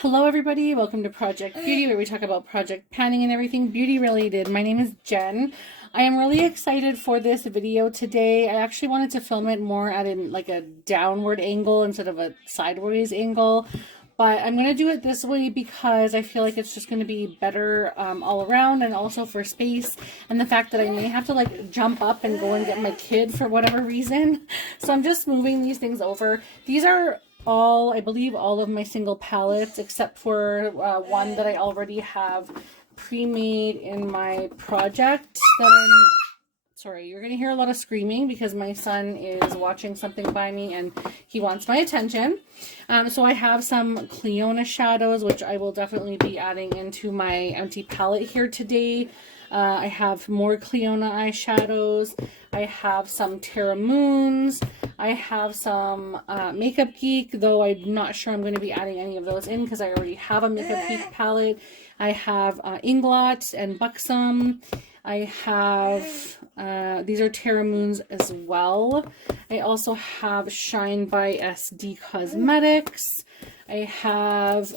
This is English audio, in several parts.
Hello everybody, welcome to Project Beauty, where we talk about project planning and everything beauty related. My name is Jen. I am really excited for this video today. I actually wanted to film it more at a downward angle instead of a sideways angle. But I'm going to do it this way because I feel like it's just going to be better all around, and also for space and the fact that I may have to jump up and go and get my kid for whatever reason. So I'm just moving these things over. These are I believe all of my single palettes except for one that I already have pre-made in my project sorry, you're going to hear a lot of screaming because my son is watching something by me and he wants my attention. So I have some Clionadh shadows, which I will definitely be adding into my empty palette here today. I have more Clionadh eyeshadows. I have some Terra moons. I have some Makeup Geek, though I'm not sure I'm going to be adding any of those in because I already have a Makeup Geek palette. I have Inglot and Buxom. I have, these are Terra moons as well. I also have Shine by SD Cosmetics. I have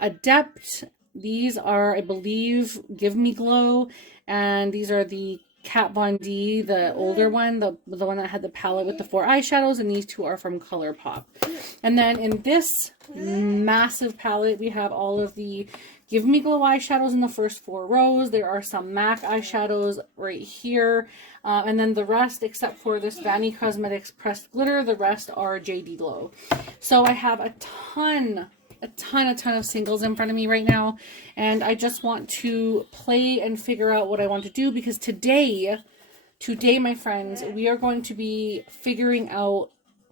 Adept. These are, I believe, Give Me Glow. And these are the Kat Von D, the older one, the one that had the palette with the 4 eyeshadows, and these 2 are from ColourPop. And then in this massive palette, we have all of the Give Me Glow eyeshadows in the first 4 rows. There are some MAC eyeshadows right here. And then the rest, except for this Vanny Cosmetics Pressed Glitter, the rest are JD Glow. So I have a ton of singles in front of me right now, and I just want to play and figure out what I want to do, because today my friends, we are going to be figuring out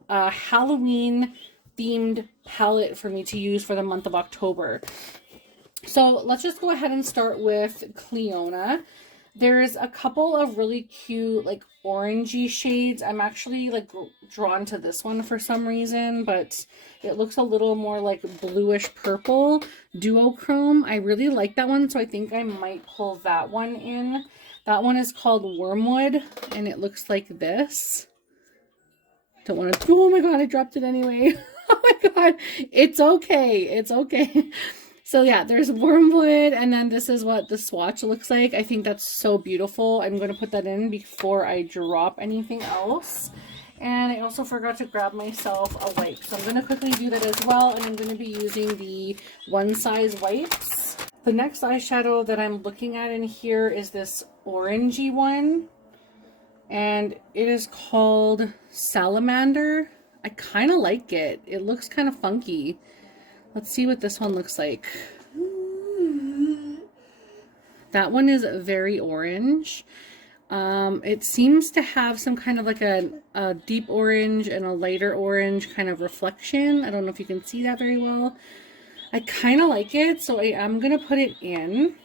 a Halloween themed palette for me to use for the month of October. So let's just go ahead and start with Clionadh. There's a couple of really cute orangey shades. I'm actually drawn to this one for some reason, but it looks a little more like bluish purple duochrome. I really like that one, so I think I might pull that one in. That one is called Wormwood, and it looks like this. Don't want to, oh my god, I dropped it anyway. Oh my god, it's okay, it's okay. So yeah, there's Wormwood, and then this is what the swatch looks like. I think that's so beautiful. I'm going to put that in before I drop anything else. And I also forgot to grab myself a wipe. So I'm going to quickly do that as well, and I'm going to be using the one size wipes. The next eyeshadow that I'm looking at in here is this orangey one. And it is called Salamander. I kind of like it. It looks kind of funky. Let's see what this one looks like. That one is very orange. It seems to have some kind of a deep orange and a lighter orange kind of reflection. I don't know if you can see that very well. I kind of like it, so I am going to put it in.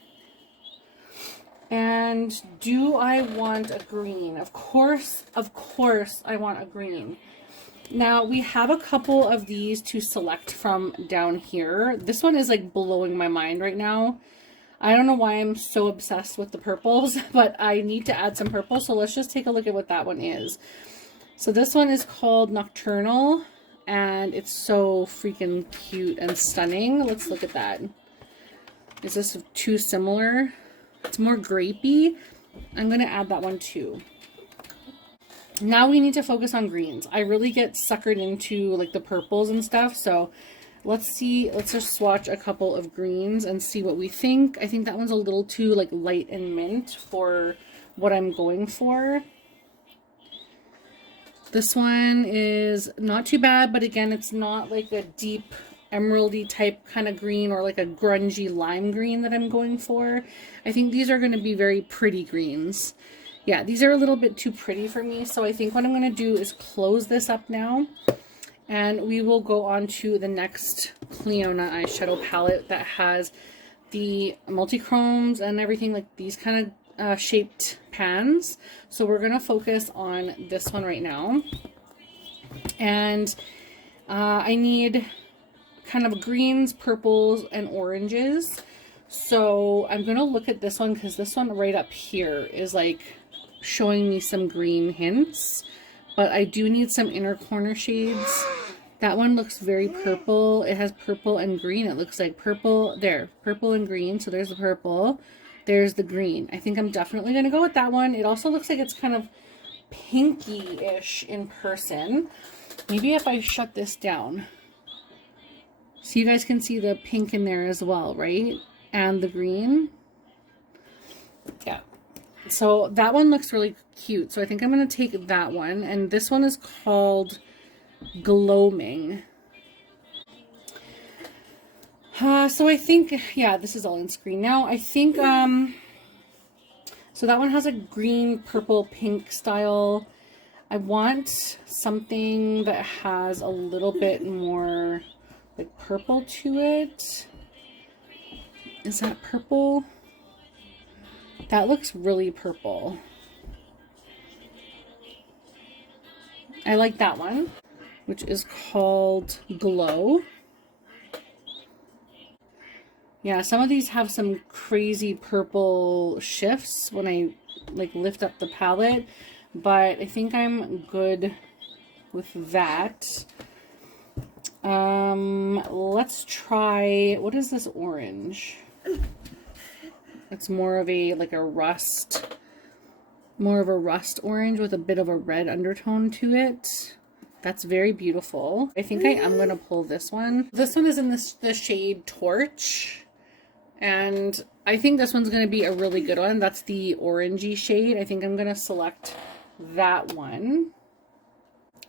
And do I want a green? Of course I want a green. Now, we have a couple of these to select from down here. This one is blowing my mind right now. I don't know why I'm so obsessed with the purples, but I need to add some purple. So let's just take a look at what that one is. So this one is called Nocturnal, and it's so freaking cute and stunning. Let's look at that. Is this too similar? It's more grapey. I'm going to add that one too. Now we need to focus on greens. I really get suckered into the purples and stuff, so let's see. Let's just swatch a couple of greens and see what we think. I think that one's a little too light and mint for what I'm going for. This one is not too bad, but again, it's not a deep emeraldy type kind of green or a grungy lime green that I'm going for. I think these are going to be very pretty greens. Yeah, these are a little bit too pretty for me, so I think what I'm going to do is close this up now, and we will go on to the next Clionadh eyeshadow palette that has the multi-chromes and everything, these kind of shaped pans. So we're going to focus on this one right now, and I need kind of greens, purples, and oranges. So I'm going to look at this one because this one right up here is showing me some green hints, but I do need some inner corner shades That one looks very purple. It has purple and green. It looks like purple there, purple and green. So there's the purple, there's the green. I think I'm definitely going to go with that one. It also looks like it's kind of pinky-ish in person. Maybe if I shut this down, so you guys can see the pink in there as well, right? And the green. Yeah. So that one looks really cute. So I think I'm going to take that one. And this one is called Gloaming. So I think, yeah, this is all in screen now. I think, so that one has a green, purple, pink style. I want something that has a little bit more like purple to it. Is that purple? That looks really purple. I like that one, which is called Glow. Yeah, some of these have some crazy purple shifts when I like lift up the palette, but I think I'm good with that. Let's try, what is this orange? It's more of a, like a rust, more of a rust orange with a bit of a red undertone to it. That's very beautiful. I think I am going to pull this one. This one is in the shade Torch. And I think this one's going to be a really good one. That's the orangey shade. I think I'm going to select that one.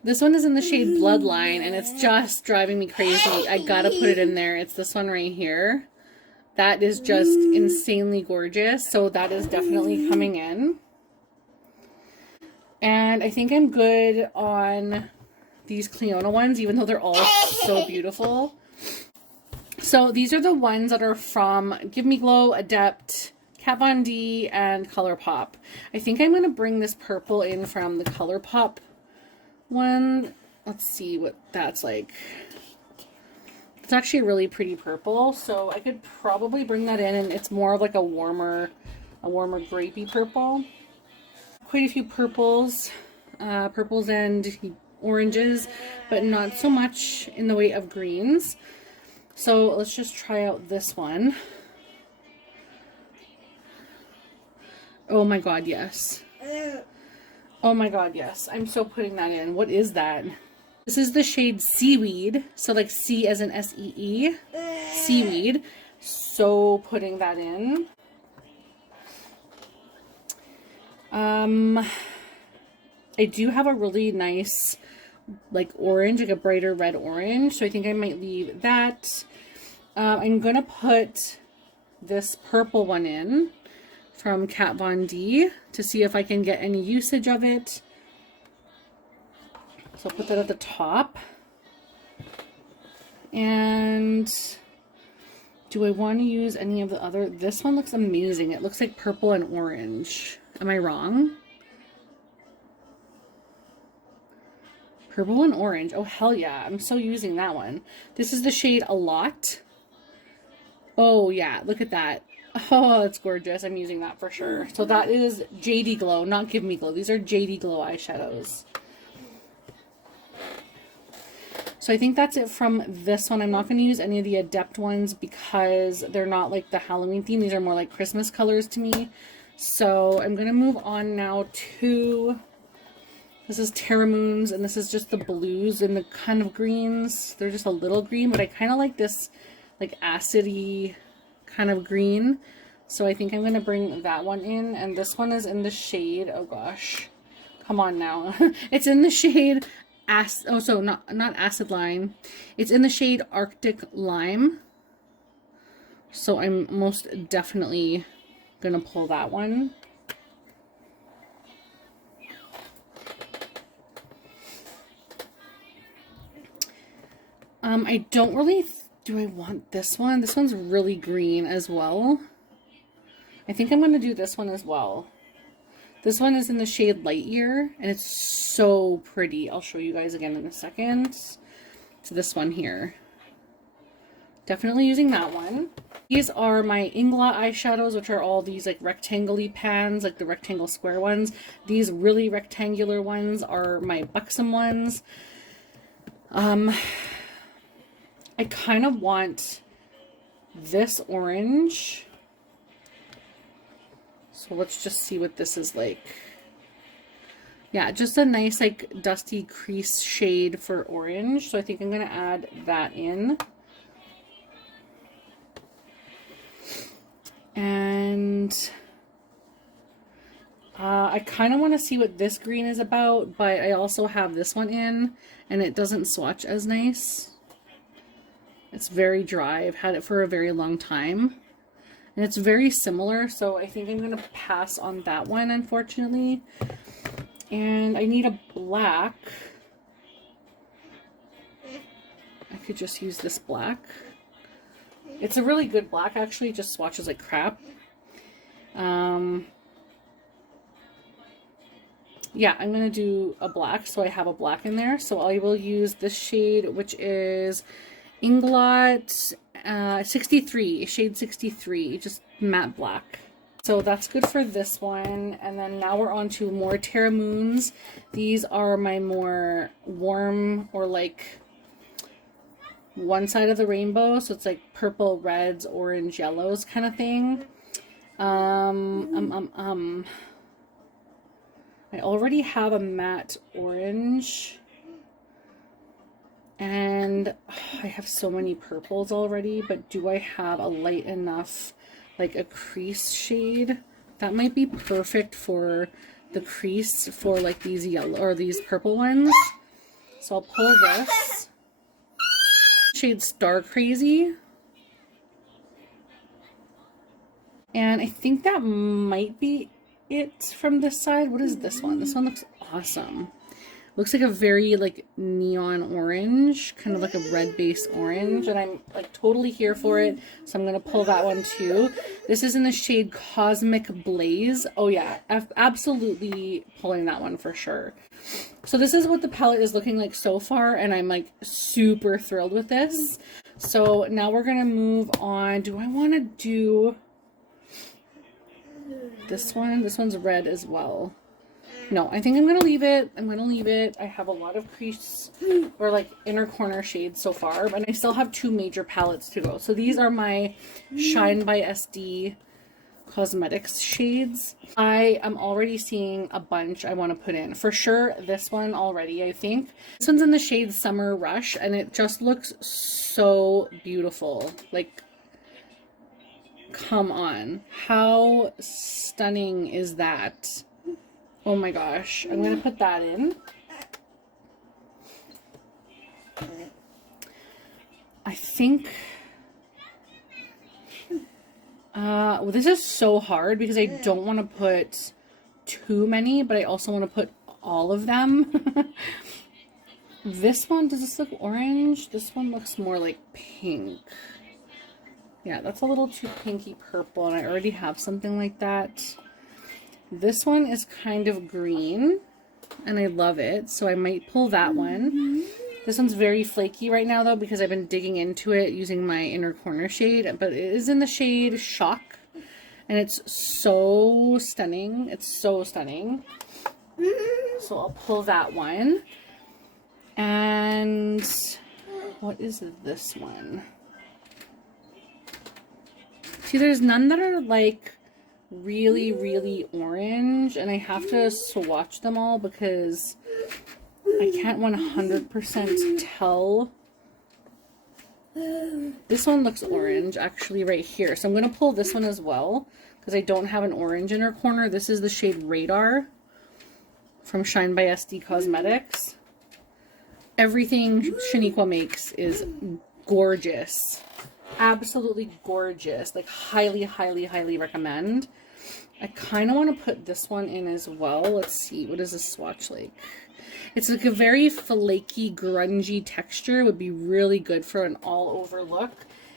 This one is in the shade Bloodline, and it's just driving me crazy. I gotta put it in there. It's this one right here. That is just insanely gorgeous. So that is definitely coming in. And I think I'm good on these Clionadh ones, even though they're all so beautiful. So these are the ones that are from Give Me Glow, Adept, Kat Von D, and ColourPop. I think I'm going to bring this purple in from the ColourPop one. Let's see what that's like. It's actually a really pretty purple, so I could probably bring that in, and it's more of like a warmer grapey purple. Quite a few purples, purples and oranges, but not so much in the way of greens. So let's just try out this one. Oh my god, yes. Oh my god, yes. I'm so putting that in. What is that? This is the shade Seaweed. So like C as in S-E-E. Seaweed. So putting that in. I do have a really nice like orange, like a brighter red orange. So I think I might leave that. I'm going to put this purple one in from Kat Von D to see if I can get any usage of it. So I'll put that at the top. And do I want to use any of the other? This one looks amazing. It looks like purple and orange. Am I wrong? Purple and orange. Oh, hell yeah. I'm so using that one. This is the shade A Lot. Oh, yeah. Look at that. Oh, it's gorgeous. I'm using that for sure. So that is JD Glow, not Give Me Glow. These are JD Glow eyeshadows. So I think that's it from this one. I'm not going to use any of the Adept ones because they're not like the Halloween theme. These are more like Christmas colors to me. So I'm going to move on now to... This is Terra Moons, and this is just the blues and the kind of greens. They're just a little green, but I kind of like this like acidy kind of green. So I think I'm going to bring that one in. And this one is in the shade, oh gosh, come on now. It's in the shade, not Acid Lime. It's in the shade Arctic Lime. So I'm most definitely going to pull that one. I don't really, do I want this one? This one's really green as well. I think I'm going to do this one as well. This one is in the shade Light Year, and it's so pretty. I'll show you guys again in a second. So this one here. Definitely using that one. These are my Inglot eyeshadows, which are all these like rectangle-y pans, like the rectangle square ones. These really rectangular ones are my Buxom ones. I kind of want this orange. So let's just see what this is like. Yeah, just a nice like dusty crease shade for orange. So I think I'm going to add that in. And I kind of want to see what this green is about, but I also have this one in, and it doesn't swatch as nice. It's very dry. I've had it for a very long time. And it's very similar, so I think I'm going to pass on that one, unfortunately. And I need a black. I could just use this black. It's a really good black, actually. It just swatches like crap. Yeah, I'm going to do a black, so I have a black in there. So I will use this shade, which is Inglot 63, shade 63, just matte black. So that's good for this one. And then now we're on to more Terra Moons. These are my more warm, or like one side of the rainbow. So it's like purple, reds, orange, yellows kind of thing. I already have a matte orange. And I have so many purples already, but do I have a light enough, like a crease shade? That might be perfect for the crease for like these yellow or these purple ones. So I'll pull this. Shade Star Crazy. And I think that might be it from this side. What is this one? This one looks awesome. Looks like a very like neon orange, kind of like a red based orange, and I'm like totally here for it. So I'm gonna pull that one too. This is in the shade Cosmic Blaze. Oh yeah, absolutely pulling that one for sure. So this is what the palette is looking like so far, and I'm like super thrilled with this. So now we're gonna move on. Do I want to do this one? This one's red as well. No, I think I'm going to leave it. I'm going to leave it. I have a lot of crease or like inner corner shades so far, but I still have 2 major palettes to go. So these are my Shine by SD Cosmetics shades. I am already seeing a bunch I want to put in. For sure, this one already, I think. This one's in the shade Summer Rush, and it just looks so beautiful. Like, come on. How stunning is that? Oh my gosh, I'm going to put that in. I think, well, this is so hard because I don't want to put too many, but I also want to put all of them. This one, does this look orange? This one looks more like pink. Yeah, that's a little too pinky purple, and I already have something like that. This one is kind of green, and I love it, so I might pull that one. This one's very flaky right now, though, because I've been digging into it using my inner corner shade, but it is in the shade Shock, and it's so stunning. It's so stunning. So I'll pull that one. And what is this one? See, there's none that are, like, really orange, and I have to swatch them all because I can't 100% tell. This one looks orange actually right here, so I'm going to pull this one as well because I don't have an orange inner corner. This is the shade Radar from Shine by SD Cosmetics. Everything Shanequa makes is gorgeous. Absolutely gorgeous. Like, highly recommend. I kind of want to put this one in as well. Let's see, what is this swatch like? It's like a very flaky, grungy texture. Would be really good for an all-over look.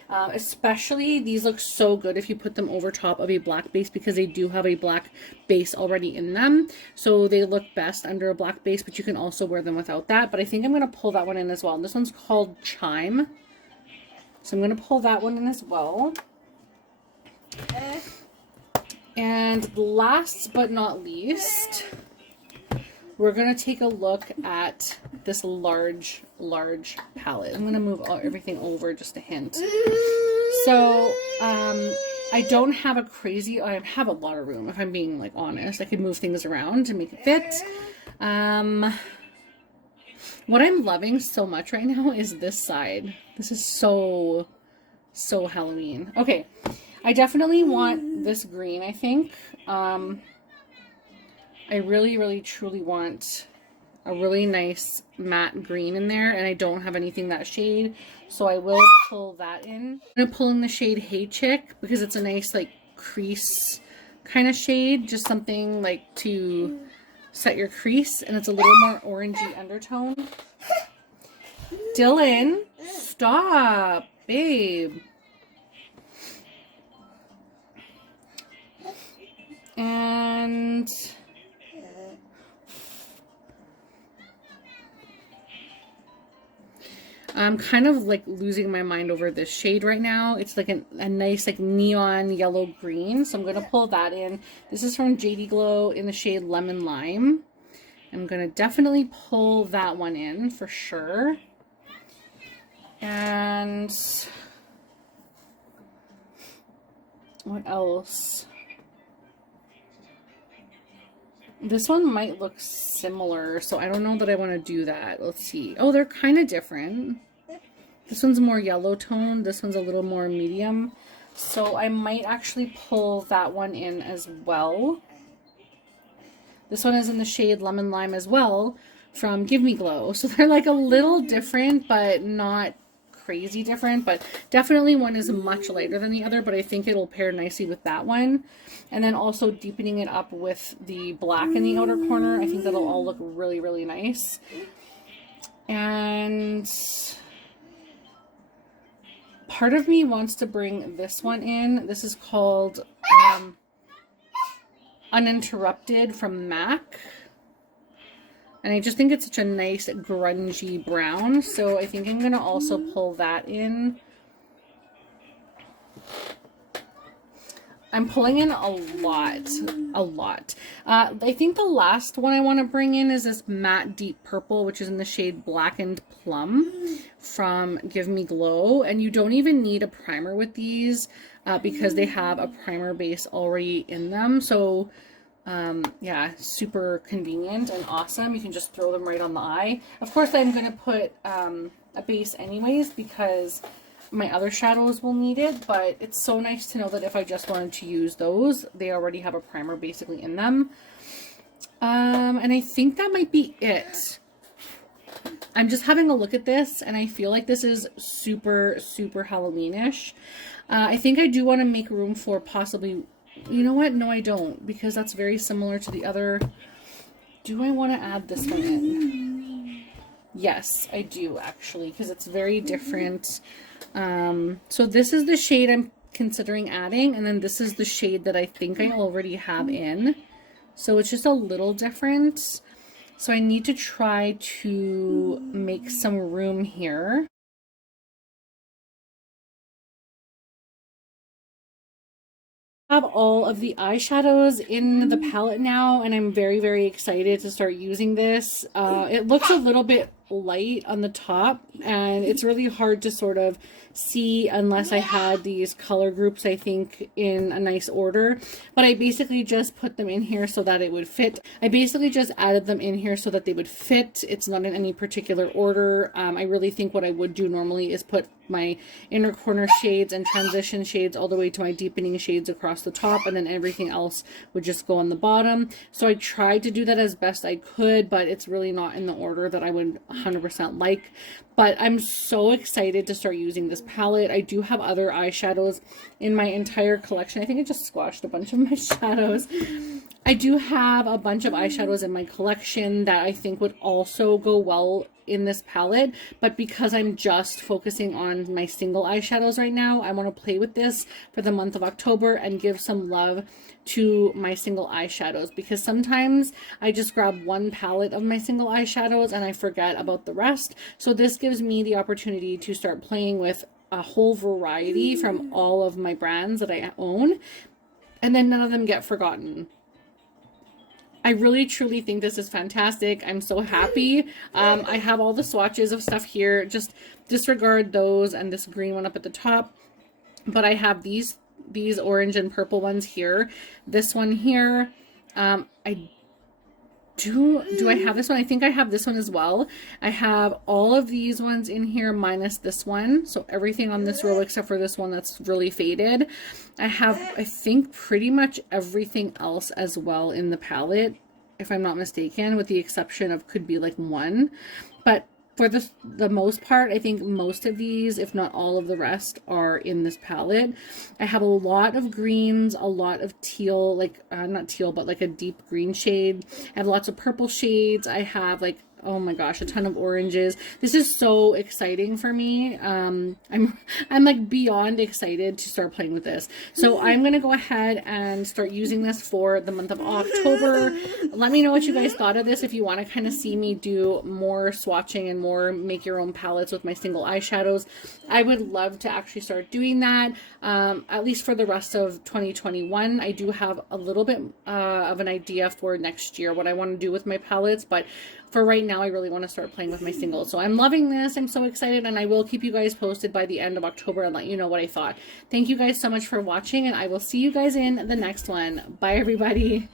Especially, these look so good if you put them over top of a black base, because they do have a black base already in them. So they look best under a black base, but you can also wear them without that. But I think I'm going to pull that one in as well. And this one's called Chime. So I'm going to pull that one in as well. And last but not least, we're going to take a look at this large palette. I'm gonna move everything over just a hint. So I don't have a crazy, I have a lot of room, if I'm being like honest. I could move things around to make it fit. What I'm loving so much right now is this side. This is so Halloween. Okay, I definitely want this green, I think. I really truly want a really nice matte green in there, and I don't have anything that shade, so I will pull that in. I'm gonna pull in the shade Hey Chick because it's a nice like crease kind of shade, just something like to set your crease, and it's a little more orangey undertone. Dylan, stop, babe. And I'm kind of like losing my mind over this shade right now. It's like a nice like neon yellow green. So I'm going to pull that in. This is from JD Glow in the shade Lemon Lime. I'm going to definitely pull that one in for sure. And what else? This one might look similar, so I don't know that I want to do that. Let's see. Oh, they're kind of different. This one's more yellow toned. This one's a little more medium. So I might actually pull that one in as well. This one is in the shade Lemon Lime as well from Give Me Glow. So they're like a little different, but not crazy different. But definitely one is much lighter than the other, but I think it'll pair nicely with that one. And then also deepening it up with the black in the outer corner. I think that'll all look really nice. And part of me wants to bring this one in. This is called Uninterrupted from MAC. And I just think it's such a nice grungy brown. So I think I'm going to also pull that in. I'm pulling in a lot. I think the last one I want to bring in is this matte deep purple, which is in the shade Blackened Plum from Give Me Glow. And you don't even need a primer with these because they have a primer base already in them. So yeah, super convenient and awesome. You can just throw them right on the eye. Of course, I'm going to put a base anyways because my other shadows will need it, but it's so nice to know that if I just wanted to use those, they already have a primer basically in them. And I think that might be it. I'm just having a look at this, and I feel like this is super Halloweenish. I think I do want to make room for possibly, you know what? No, I don't, because that's very similar to the other. Do I want to add this one in? Yes, I do actually, because it's very different. So this is the shade I'm considering adding, and then this is the shade that I think I already have in. So it's just a little different. So I need to try to make some room here. I have all of the eyeshadows in the palette now, and I'm very excited to start using this. It looks a little bit light on the top, and it's really hard to sort of see unless I had these color groups, I think, in a nice order. But I basically just put them in here so that it would fit. I basically just added them in here so that they would fit. It's not in any particular order. I really think what I would do normally is put my inner corner shades and transition shades all the way to my deepening shades across the top, and then everything else would just go on the bottom. So I tried to do that as best I could, but it's really not in the order that I would 100% like. But I'm so excited to start using this palette. I do have other eyeshadows in my entire collection. I think I just squashed a bunch of my shadows. I do have a bunch of eyeshadows in my collection that I think would also go well in this palette, but because I'm just focusing on my single eyeshadows right now, I want to play with this for the month of October and give some love to my single eyeshadows, because sometimes I just grab one palette of my single eyeshadows and I forget about the rest. So this gives me the opportunity to start playing with a whole variety from all of my brands that I own, and then none of them get forgotten. I really truly think this is fantastic. I'm so happy. I have all the swatches of stuff here. Just disregard those and this green one up at the top. But I have these orange and purple ones here. This one here. I do I have this one? I think I have this one as well. I have all of these ones in here minus this one. So everything on this row except for this one that's really faded. I have, I think, pretty much everything else as well in the palette, if I'm not mistaken, with the exception of could be like one. But for the most part, I think most of these, if not all of the rest, are in this palette. I have a lot of greens, a lot of teal, like, not teal, but like a deep green shade. I have lots of purple shades. I have like, oh my gosh, a ton of oranges. This is so exciting for me. I'm like beyond excited to start playing with this. So I'm gonna go ahead and start using this for the month of October. Let me know what you guys thought of this. If you want to kind of see me do more swatching and more make your own palettes with my single eyeshadows, I would love to actually start doing that. At least for the rest of 2021. I do have a little bit of an idea for next year what I want to do with my palettes, but for right now, I really want to start playing with my singles. So I'm loving this. I'm so excited, and I will keep you guys posted by the end of October and let you know what I thought. Thank you guys so much for watching, and I will see you guys in the next one. Bye, everybody.